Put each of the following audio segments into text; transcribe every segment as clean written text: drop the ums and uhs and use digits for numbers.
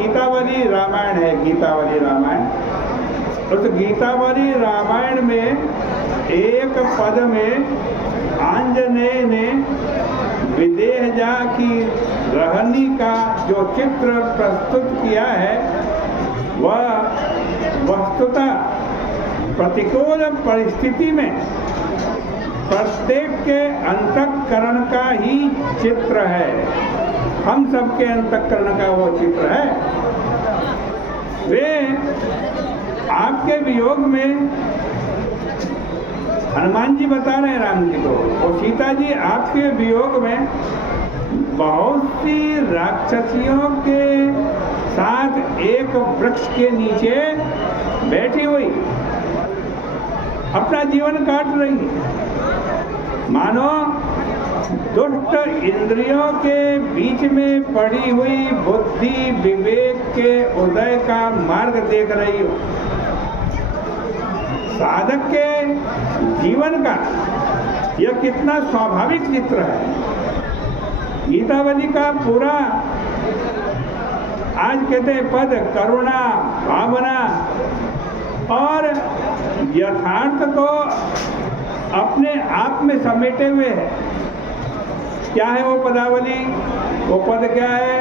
गीतावली रामायण है, गीतावली रामायण। उस गीतावली रामायण में एक पद में आंजनेय ने विदेहजा की रहनी का जो चित्र प्रस्तुत किया है वह वस्तुतः प्रतिकूल परिस्थिति में प्रत्येक के अंतःकरण का ही चित्र है। हम सबके अंतःकरण का वो चित्र है। वे आपके वियोग में हनुमान जी बता रहे हैं राम जी को, और सीता जी आपके वियोग में बहुत सी राक्षसियों के साथ एक वृक्ष के नीचे बैठी हुई अपना जीवन काट रही है। मानो दुष्ट इंद्रियों के बीच में पड़ी हुई बुद्धि विवेक के उदय का मार्ग देख रही हो। साधक के जीवन का यह कितना स्वाभाविक चित्र है। गीतावली का पूरा आज कहते हैं पद करुणा भावना और यथार्थ को अपने आप में समेटे हुए है। क्या है वो पदावली? वो पद क्या है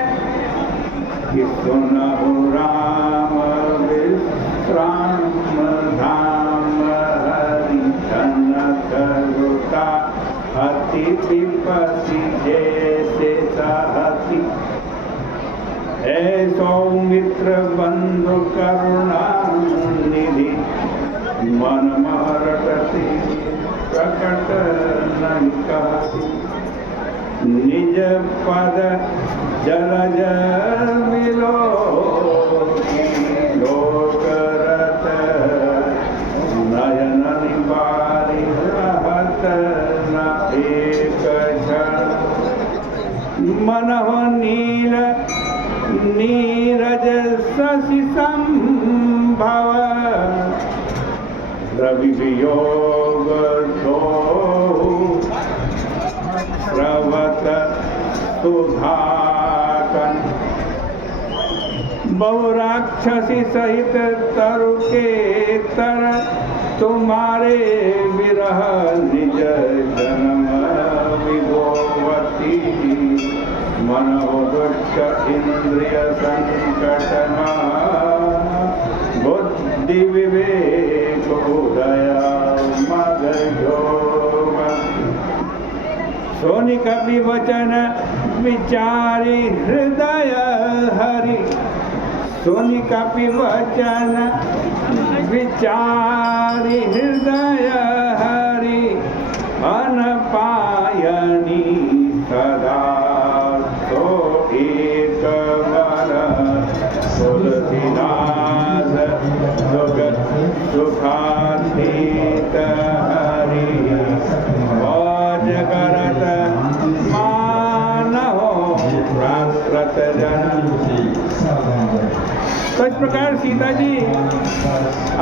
कि सुनहु राम विश्राम धाम हरि जनक रुता अति विपसी जैसे सहति ऐसो मित्र बंधु करुणा निधि मन महरटति प्रकट नहीं कहती निज पद जलज मिलो लोक रत नयन निवारी रहत न एक क्षण मनहो नील नीरज शशि संभव रवि वियोग प्रवत सुधाकन बहुराक्षसी सहित तरु के तर तुम्हारे विरह निज जन्म विभोवती मनो दुष्ट इंद्रिय संकट बुद्धि विवेक उदय मग सोनि कपि वचन विचारी हृदय हरि सोनि कपि वचन विचारी हृदय हरि अनपायनी सदा तो एक मन तुलसीदास सुगत सुखातीत हरि करत मानहो प्राकृत जन। तो इस प्रकार सीता जी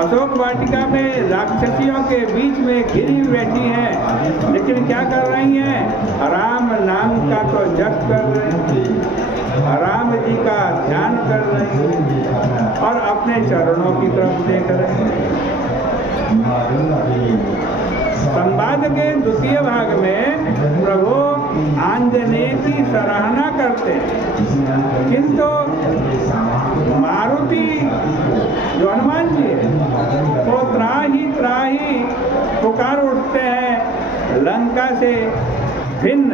अशोक वाटिका में राक्षसियों के बीच में घिरी बैठी हैं, लेकिन क्या कर रही हैं? राम नाम का तो जप कर रही हैं, राम जी का ध्यान कर रही हैं और अपने चरणों की तरफ देख रहे हैं। संवाद के द्वितीय भाग में प्रभु आंजनेय की सराहना करते हैं, किंतु मारुति जो हनुमान जी है वो त्राही पुकार उठते हैं। लंका से भिन्न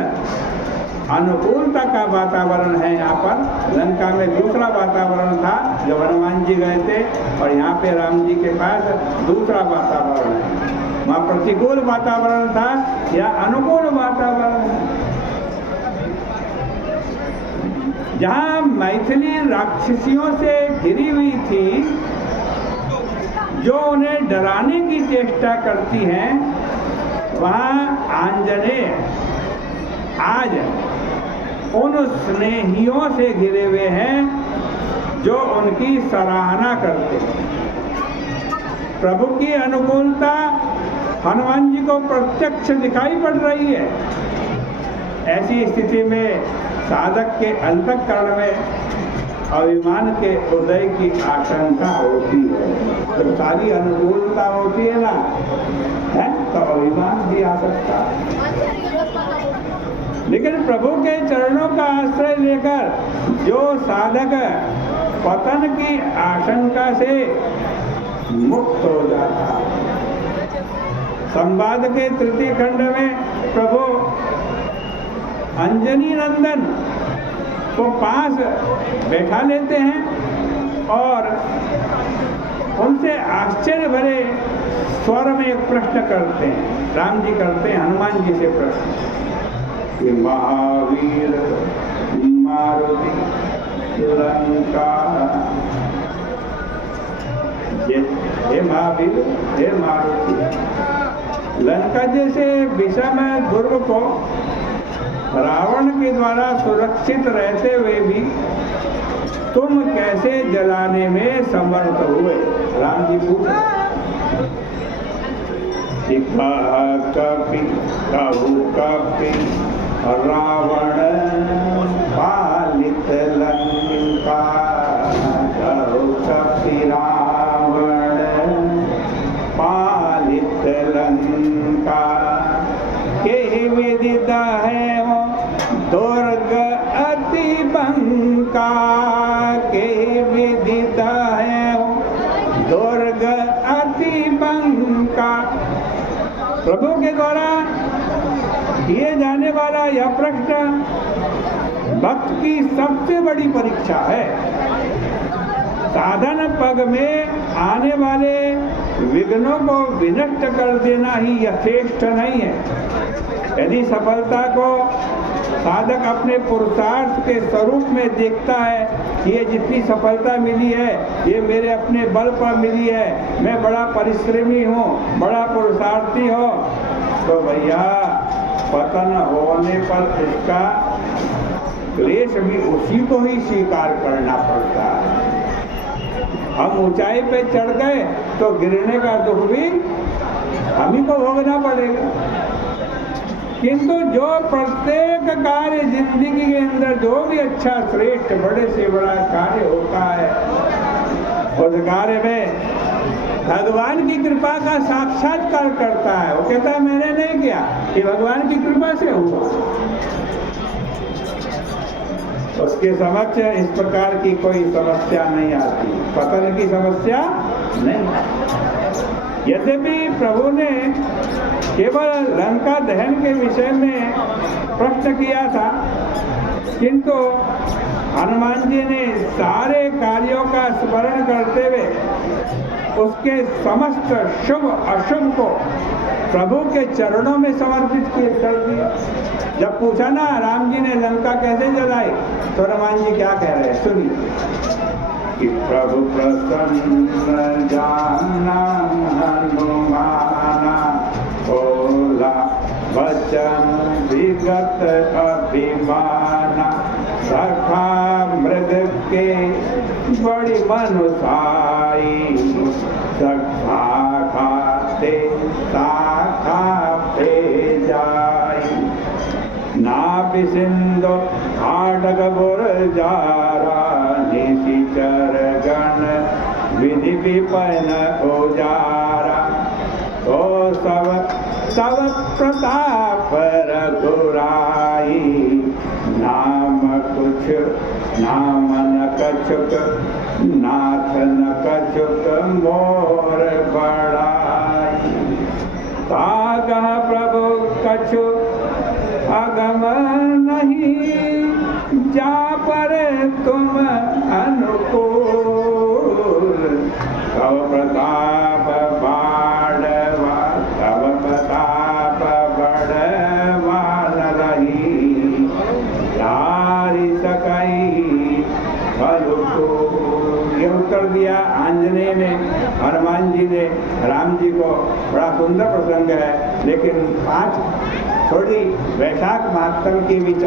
अनुकूलता का वातावरण है। यहाँ पर लंका में दूसरा वातावरण था जब हनुमान जी गए थे, और यहाँ पे राम जी के पास दूसरा वातावरण है। वहाँ प्रतिकूल वातावरण था या अनुकूल वातावरण है। जहाँ मैथिली राक्षसियों से घिरी हुई थी, जो उन्हें डराने की चेष्टा करती हैं, वहाँ आंजनेय आज उन स्नेहियों से घिरे हुए हैं जो उनकी सराहना करते हैं। प्रभु की अनुकूलता हनुमान जी को प्रत्यक्ष दिखाई पड़ रही है। ऐसी स्थिति में साधक के अंतःकरण में अभिमान के उदय की आशंका होती है। जब सारी अनुकूलता होती है ना, है तो अभिमान भी आ सकता है। लेकिन प्रभु के चरणों का आश्रय लेकर जो साधक पतन की आशंका से मुक्त हो जाता है। संवाद के तृतीय खंड में प्रभु अंजनी नंदन को पास बैठा लेते हैं और उनसे आश्चर्य भरे स्वर में एक प्रश्न करते हैं। राम जी करते हैं हनुमान जी से प्रश्न कि महावीर मारुति लंका, हे महावीर, हे मारुति, लंका जैसे विषम दुर्ग को रावण के द्वारा सुरक्षित रहते हुए भी तुम कैसे जलाने में समर्थ हुए? राम जी पूछे कपि कहु कपि रावण पालित लंका, कहु कपि रावण पालित लंका, के विदित है दुर्ग अति बंका, के विदित है दुर्ग अति बंका। प्रभु के द्वारा किए जाने वाला यह प्रश्न भक्त की सबसे बड़ी परीक्षा है। साधन पग में आने वाले विघ्नों को विनष्ट कर देना ही यथेष्ट नहीं है। यदि सफलता को साधक अपने पुरुषार्थ के स्वरूप में देखता है, ये जितनी सफलता मिली है ये मेरे अपने बल पर मिली है, मैं बड़ा परिश्रमी हूँ, बड़ा पुरुषार्थी हूँ, तो भैया पतन होने पर इसका क्लेश भी उसी को ही स्वीकार करना पड़ता है। हम ऊंचाई पे चढ़ गए तो गिरने का दुख भी हम ही को भोगना पड़ेगा। किंतु जो प्रत्येक कार्य जिंदगी के अंदर जो भी अच्छा श्रेष्ठ बड़े से बड़ा कार्य होता है, उस कार्य में भगवान की कृपा का साक्षात्कार करता है। वो कहता है मैंने नहीं किया, ये भगवान की कृपा से हुआ। उसके समक्ष इस प्रकार की कोई समस्या नहीं आती, पतन की समस्या नहीं। यद्यपि प्रभु ने केवल लंका दहन के विषय में प्रश्न किया था, किंतु हनुमान जी ने सारे कार्यों का स्मरण करते हुए उसके समस्त शुभ अशुभ को प्रभु के चरणों में समर्पित कर दिया। जब पूछा ना राम जी ने लंका कैसे जलाई, तो हनुमान जी क्या कह रहे हैं सुनिए कि प्रभु प्रसन्न जाना हनुमाना, बोला वचन विगत अभिमाना, सखा मृग के बड़ी मनुसाई, सखा खाते शाखा पे जाई, नाभि सिंधु हाटक बुरजारा, निशिचर गण विधि विपन उजारा, तो सब प्रताप रघुराई, नाम कुछ नाम न कछुक, नाथ न कछुक मोर बड़ाई, तागह प्रभु कछु अगम नहीं, जा पर तुम अनुकूल, तव प्रताप बाढ़वा, तव प्रताप बढ़वा न रही, तारी सकई फलुको। ये उत्तर दिया आंजनेय ने, हनुमान जी ने राम जी को। बड़ा सुंदर प्रसंग है, लेकिन आज थोड़ी वैशाख महात्म की विचार